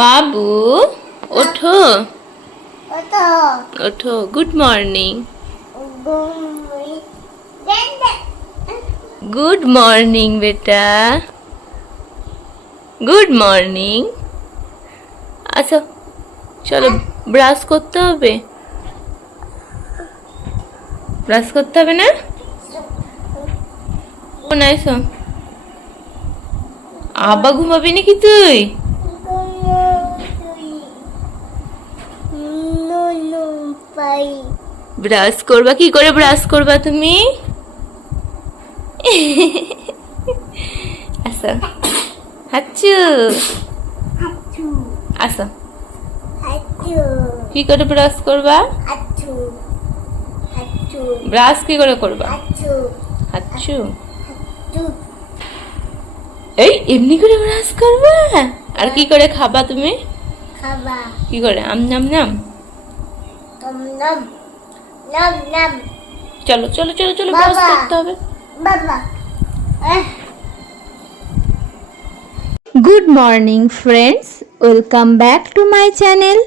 বাবু ওঠো। ওঠো। Good morning good morning বেটা। গুড মর্নিং আচ্ছা চলো ব্রাশ করতে হবে। ব্রাশ করতে হবে না? ও নাইসো আবার ঘুমাবি নাকি তুই? পাই ব্রাশ করবা? কি করে ব্রাশ করবা তুমি? আসো। হাচ্ছু আচু আসো। কি করে ব্রাশ করবা? ব্রাশ কি করে করবা? হাচ্ছু এই এমনি করে ব্রাশ করবা? আর কি করে খাবা তুমি? খাবা। কি করে? আম নাম নাম? চলো চলো চলো চলো ব্রাশ করতে হবে। বাবা good morning friends welcome back to my channel.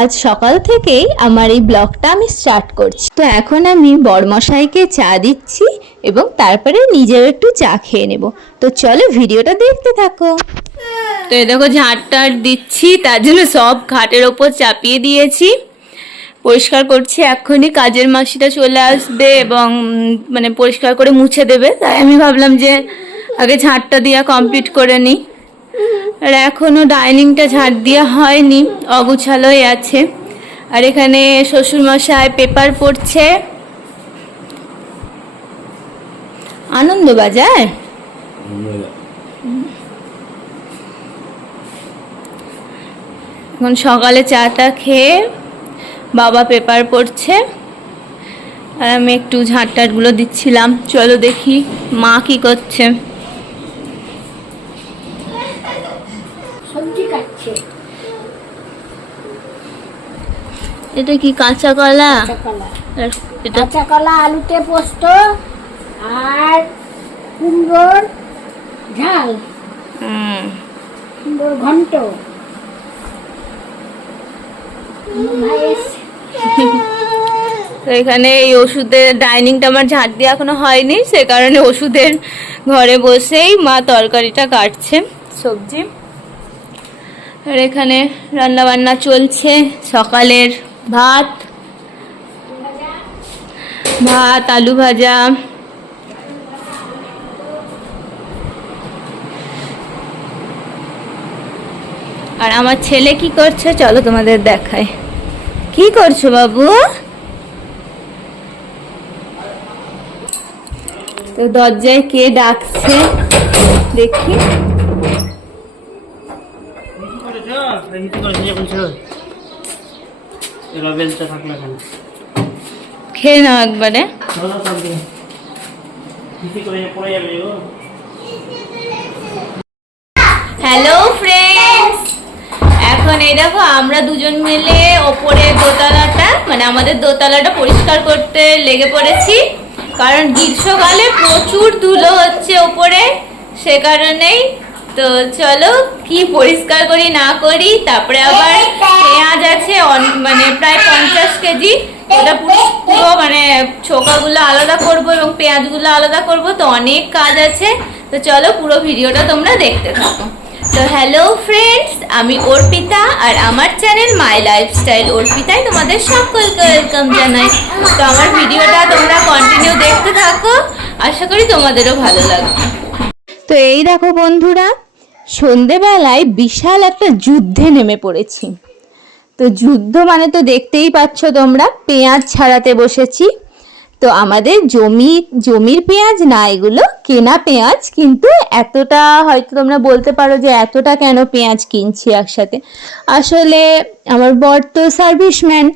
আজ সকাল থেকেই আমার এই ব্লগটা আমি স্টার্ট করছি। তো এখন আমি বড়মশাইকে চা দিচ্ছি এবং তারপরে নিজেও একটু চা খেয়ে নেব। তো চলো ভিডিওটা দেখতে থাকো। তো এই দেখো ঝাঁট টাট দিচ্ছি তার জন্য সব ঘাটের ওপর চাপিয়ে দিয়েছি। পরিষ্কার করছি, এক্ষুনি কাজের মাসিটা চলে আসবে এবং মানে পরিষ্কার করে মুছে দেবে। তাই আমি ভাবলাম যে আগে ঝাঁটটা দিয়া কমপ্লিট করে নিই আর এখনও ডাইনিংটা ঝাঁট দেওয়া হয়নি, অগুছালোই আছে। আর এখানে শ্বশুরমশাই পেপার পড়ছে। আনন্দবাজার এখন সকালে চাটা খেয়ে বাবা পেপার পড়ছে। আর আমি একটু ঝাঁট টাটগুলো দিচ্ছিলাম। চলো দেখি মা কি করছে। এটা কি কাঁচা কলা? কাঁচা কলা। এটা কাঁচা কলা আলুতে পোস্ত আর কুমড়োর ঝাল। কুমড়োর ঘন্ট। ভাই। তো এখানে এই ওষুধের ডাইনিংটা আমার ঝাঁট দিয়ে এখনও হয়নি, সে কারণে ওষুধের ঘরে বসেই মা তরকারিটা কাটছে, সবজি। আর এখানে রান্না বান্না চলছে, সকালের ভাত ভাত, আলু ভাজা। আর আমার ছেলে কি করছে, চলো তোমাদের দেখায় কি করছ বাবু? তো দরজায় কে ডাকছে? দেখি। খেয়ে নাও একবারে। হ্যালো ফ্রেন্ডস এখন এই দেখো, আমরা দুজন মিলে ওপরে দোতলাটা মানে আমাদের দোতলাটা পরিষ্কার করতে লেগে পড়েছি। কারণ গ্রীষ্মকালে প্রচুর ধুলো হচ্ছে ওপরে, সে কারণেই। তো চলো, কি পরিষ্কার করি, না করি, তারপরে আবার পেঁয়াজ আছে মানে প্রায় পঞ্চাশ কেজি। ওটা পুরো মানে ছোকাগুলো আলাদা করব এবং পেঁয়াজগুলো আলাদা করব, তো অনেক কাজ আছে। তো চলো পুরো ভিডিওটা তোমরা দেখতে থাকো। তো হ্যালো ফ্রেন্ডস আমি অর্পিতা আর আমার চ্যানেল মাই লাইফস্টাইল অর্পিতায় তোমাদের সকলকে ওয়েলকাম জানাই। তো আমার ভিডিওটা তোমরা কন্টিনিউ দেখতে থাকো। আশা করি তোমাদেরও ভালো লাগবে। তো এই দেখো বন্ধুরা, সন্ধেবেলায় বিশাল একটা যুদ্ধে নেমে পড়েছি। তো যুদ্ধ মানে তো দেখতেই পাচ্ছ তোমরা, পেঁয়াজ ছাড়াতে বসেছি। তো আমাদের জমি, জমির পেঁয়াজ না, এগুলো কেনা পেঁয়াজ, কিন্তু এতটা হয়তো তোমরা বলতে পারো যে এতটা কেন পেঁয়াজ কিনছি একসাথে। আসলে আমার বর তো সার্ভিসম্যান,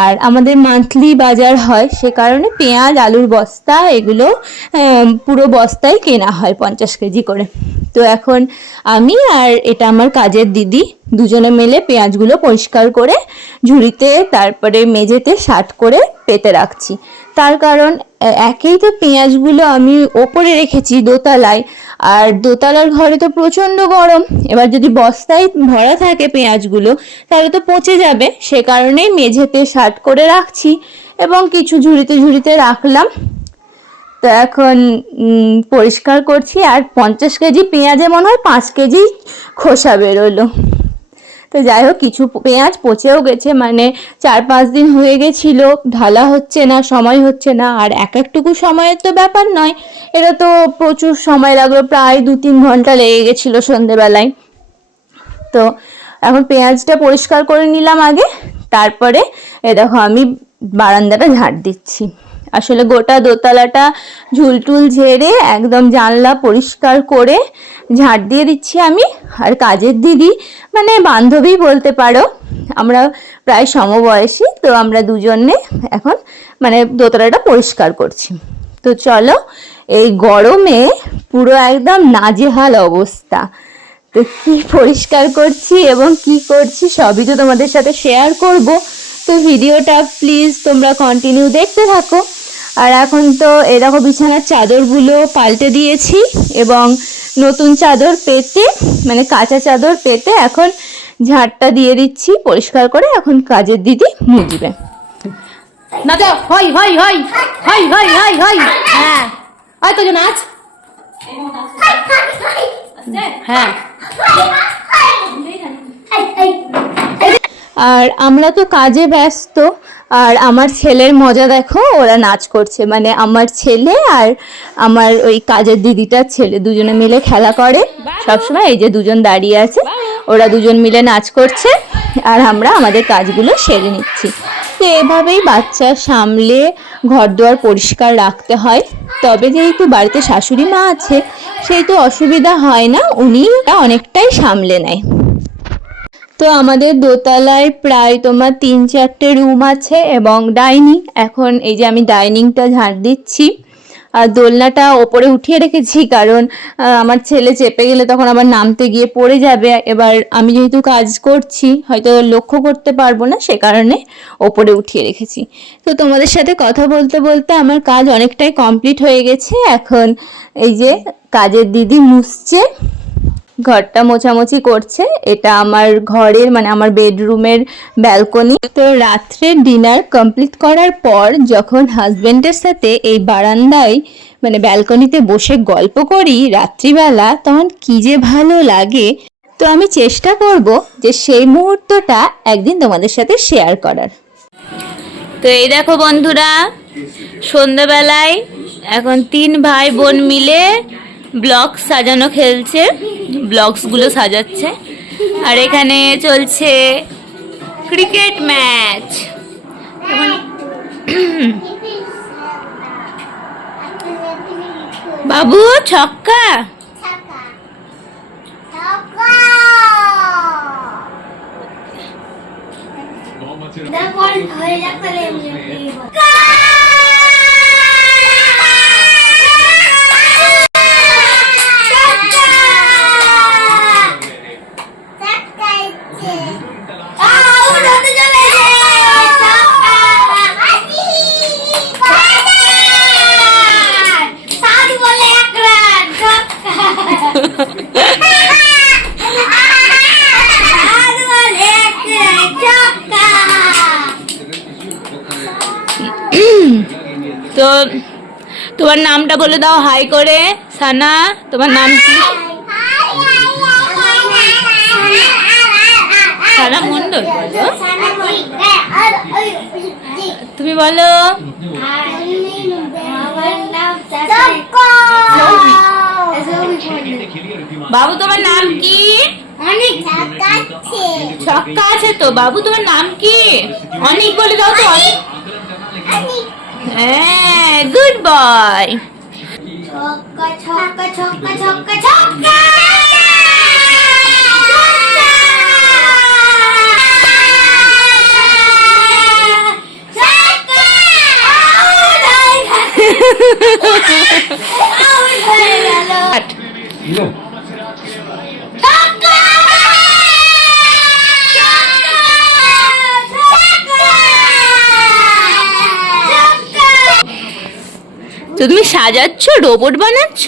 আর আমাদের মান্থলি বাজার হয়, সে কারণে পেঁয়াজ, আলুর বস্তা, এগুলো পুরো বস্তায় কেনা হয় পঞ্চাশ কেজি করে। তো এখন আমি আর এটা আমার কাজের দিদি দুজনে মিলে পেঁয়াজগুলো পরিষ্কার করে ঝুড়িতে, তারপরে মেঝেতে শার্ট করে পেতে রাখছি। তার কারণ একেই তো পেঁয়াজগুলো আমি ওপরে রেখেছি দোতলায়, আর দোতলার ঘরে তো প্রচণ্ড গরম। এবার যদি বস্তায় ভরা থাকে পেঁয়াজগুলো, তাহলে তো পচে যাবে। সে কারণেই মেঝেতে শার্ট করে রাখছি এবং কিছু ঝুড়িতে ঝুড়িতে রাখলাম। তো এখন পরিষ্কার করছি আর পঞ্চাশ কেজি পেঁয়াজে মনে হয় পাঁচ কেজি খোসা বেরোলো। তো যাই হোক, কিছু পেঁয়াজ পচেও গেছে মানে চার পাঁচ দিন হয়ে গেছিল, ঢালা হচ্ছে না, সময় হচ্ছে না, আর এক একটুকু সময়ের তো ব্যাপার নয়, এটা তো প্রচুর সময় লাগল, প্রায় দু তিন ঘণ্টা লেগে গেছিল সন্ধেবেলায়। তো এখন পেঁয়াজটা পরিষ্কার করে নিলাম আগে, তারপরে এ দেখো আমি বারান্দাটা ঝাড় দিচ্ছি। আসলে গোটা দোতলাটা ঝুলটুল ঝেড়ে একদম জানলা পরিষ্কার করে ঝাড় দিয়ে দিচ্ছি আমি। আর কাজের দিদি মানে বান্ধবী বলতে পারো, আমরা প্রায় সমবয়সী, তো আমরা দুজনে এখন মানে দোতলাটা পরিষ্কার করছি। তো চলো, এই গরমে পুরো একদম নাজেহাল অবস্থা। তো কি পরিষ্কার করছি এবং কি করছি সবই তো তোমাদের সাথে শেয়ার করব। তো ভিডিওটা প্লিজ তোমরা কন্টিনিউ দেখতে থাকো। আর এখন তো এরকম বিছানার চাদরগুলো পাল্টে দিয়েছি এবং নতুন চাদর পেতে মানে কাঁচা চাদর পেতে এখন ঝাড়টা দিয়ে দিচ্ছি পরিষ্কার করে এখন কাজের দিদি মুজবে না তো হই হই হই হই হই হই হই হ্যাঁ। হয়তো যে নাচ হ্যাঁ। আর আমরা তো কাজে ব্যস্ত আর আমার ছেলের মজা দেখো, ওরা নাচ করছে। মানে আমার ছেলে আর আমার ওই কাজের দিদিটার ছেলে দুজনে মিলে খেলা করে। সবসময় এই যে দুজন দাঁড়িয়ে আছে, ওরা দুজন মিলে নাচ করছে আর আমরা আমাদের কাজগুলো সেরে নিচ্ছি। তো এভাবেই বাচ্চা সামলে ঘর দুয়ার পরিষ্কার রাখতে হয়। তবে যেহেতু বাড়িতে শাশুড়ি মা আছে সেই তো অসুবিধা হয় না উনি অনেকটাই সামলে নেয়। তো আমাদের দোতলায় প্রায় তোমার তিন চারটে রুম আছে এবং ডাইনিং এখন এই যে আমি ডাইনিংটা ঝাড় দিচ্ছি। আর দোলনাটা ওপরে উঠিয়ে রেখেছি কারণ আমার ছেলে চেপে গেলে তখন আবার নামতে গিয়ে পড়ে যাবে। এবার আমি যেহেতু কাজ করছি, হয়তো লক্ষ্য করতে পারব না, সে কারণে ওপরে উঠিয়ে রেখেছি। তো তোমাদের সাথে কথা বলতে বলতে আমার কাজ অনেকটাই কমপ্লিট হয়ে গেছে। এখন এই যে কাজের দিদি মুছছে। ঘরটা মোছামুছি করছে। এটা আমার ঘরের মানে আমার বেডরুমের ব্যালকনি তো রাত্রের ডিনার কমপ্লিট করার পর যখন হাজবেন্ডের সাথে এই বারান্দায় মানে ব্যালকনিতে বসে গল্প করি রাত্রিবেলা, তখন কি যে ভালো লাগে। তো আমি চেষ্টা করব যে সেই মুহূর্তটা একদিন তোমাদের সাথে শেয়ার করার। তো এই দেখো বন্ধুরা, সন্ধ্যাবেলায় এখন তিন ভাই বোন মিলে ব্লক সাজানো খেলছে ব্লকসগুলো সাজাচ্ছে। আর এখানে চলছে ক্রিকেট ম্যাচ। বাবু ছক্কা! তো তোমার নামটা বলে দাও হাই করে। সানা, তোমার নাম কি? সানা মন্ডল তুমি বলো। বাবু, তোমার নাম কি? ছক্কা আছে তো। বাবু, তোমার নাম কি? অনেক বলে দাও তো। অনেক। হ্যাঁ গুড বয় ছক্কা ছক্কা ছক্কা ছক্কা ছক্কা তুমি সাজাচ্ছ রোবট বানাচ্ছ?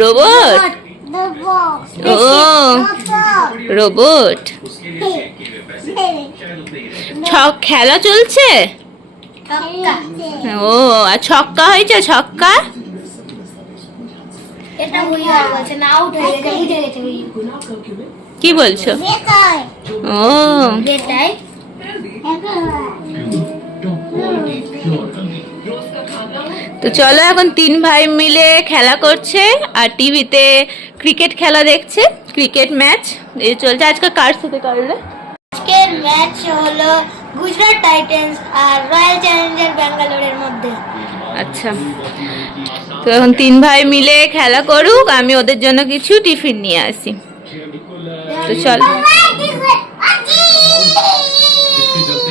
রোবট? ও রোবট। ছক খেলা চলছে? ও আর ছক্কা হয়েছে ছক্কা? কি বলছো? ও। তো চলো এখন তিন ভাই মিলে খেলা করছে আর টিভিতে ক্রিকেট খেলা দেখছে ক্রিকেট ম্যাচ। এই চলছে আজকে কার সাথে কারলে? আজকের ম্যাচ হলো গুজরাট টাইটান্স আর রয়্যাল চ্যালেঞ্জার ব্যাঙ্গালোরের মধ্যে। আচ্ছা। তো এখন তিন ভাই মিলে খেলা করুক আমি ওদের জন্য কিছু টিফিন নিয়ে আসি। তো চল।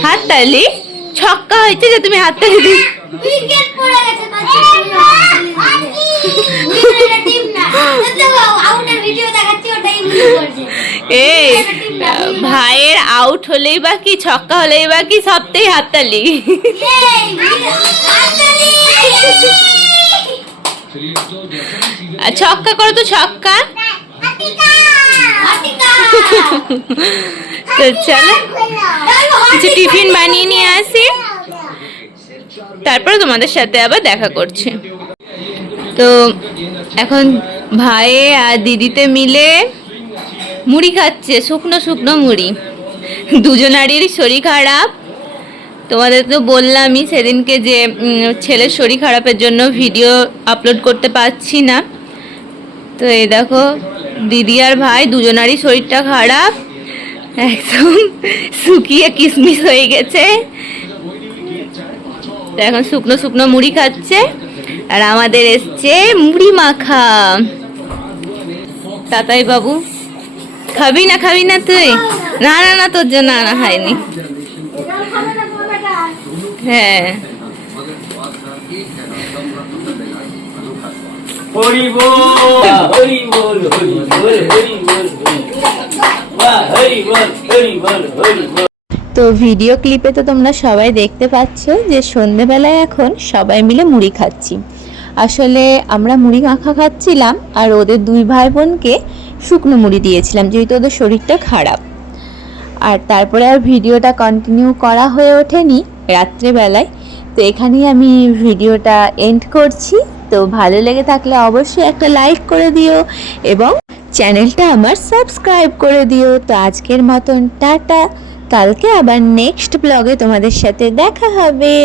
হাততালি ছক্কা হয়েছে যে তুমি করছে। এই ভাইয়ের আউট হলেই বা কি ছক্কা হলেই বা কি সবতেই হাততালি। আর ছক্কা করো তো ছক্কা! তো চলো, কিছু টিফিন বানিয়ে নিয়ে আসি। তারপরে তোমাদের সাথে আবার দেখা করছি। তো এখন ভাই আর দিদিতে মিলে মুড়ি খাচ্ছে, শুকনো শুকনো মুড়ি। দুজনারই শরীর খারাপ। তোমাদের তো বললামই সেদিনকে যে ছেলের শরীর খারাপের জন্য ভিডিও আপলোড করতে পারছি না। তো এই দেখো দিদি আর ভাই দুজনারই শরীরটা খারাপ। একদম শুকিয়ে কিসমিস হয়ে গেছে। এখন শুকনো শুকনো মুড়ি খাচ্ছে। আর আমাদের এসছে মুড়ি মাখা। তাতাই বাবু, খাবি না খাবি না তুই? না না না, তোর জন্য আনা হয়নি। হ্যাঁ। হরি হরি বল হরি বল হরি বল হরি বল হরি বল হরি বল তো ভিডিও ক্লিপে তো তোমরা সবাই দেখতে পাচ্ছ যে সন্ধেবেলায় এখন সবাই মিলে মুড়ি খাচ্ছি। আসলে আমরা মুড়ি মাখা খাচ্ছিলাম আর ওদের দুই ভাই বোনকে শুকনো মুড়ি দিয়েছিলাম, যেহেতু ওদের শরীরটা খারাপ। আর তারপরে আর ভিডিওটা কন্টিনিউ করা হয়ে ওঠেনি রাত্রেবেলায়। তো এখানেই আমি ভিডিওটা এন্ড করছি। তো ভালো লেগে থাকলে অবশ্যই একটা লাইক করে দিও এবং চ্যানেলটা আমার সাবস্ক্রাইব করে দিও। তো আজকের মতন টাটা। কালকে আবার নেক্সট ব্লগে তোমাদের সাথে দেখা হবে।